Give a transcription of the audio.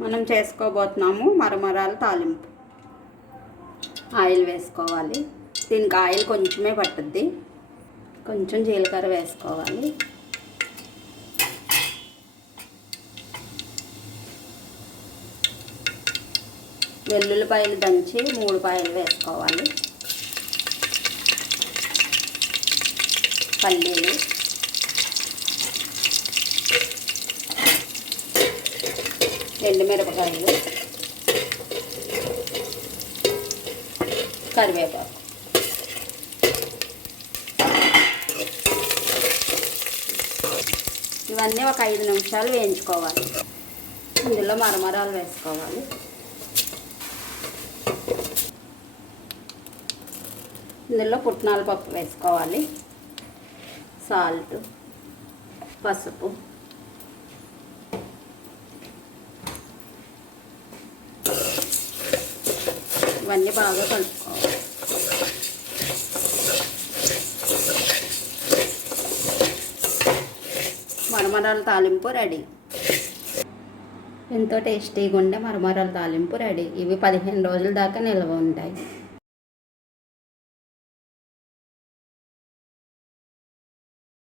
మనం చేసుకోబోతున్నాము మరమరాలు తాలింపు. ఆయిల్ వేసుకోవాలి. దీనికి ఆయిల్ కొంచెమే పట్టుద్ది. కొంచెం జీలకర్ర వేసుకోవాలి. వెల్లుల్లిపాయలు దంచి మూడు పాయలు వేసుకోవాలి. పల్లీలు. ఎండుమిరపకాయలు కరివేపాకు. ఇవన్నీ ఒక ఐదు నిమిషాలు వేయించుకోవాలి. ఇందులో మరమరాలు వేసుకోవాలి. ఇందులో పుట్నాల పప్పు వేసుకోవాలి. సాల్ట్ పసుపు ఇవన్నీ బాగా కలుపుకోవాలి మరమరాల తాలింపు రెడీ. ఎంతో టేస్టీగా ఉండే మరమరాల తాలింపు రెడీ. ఇవి పదిహేను రోజుల దాకా నిల్వ ఉంటాయి.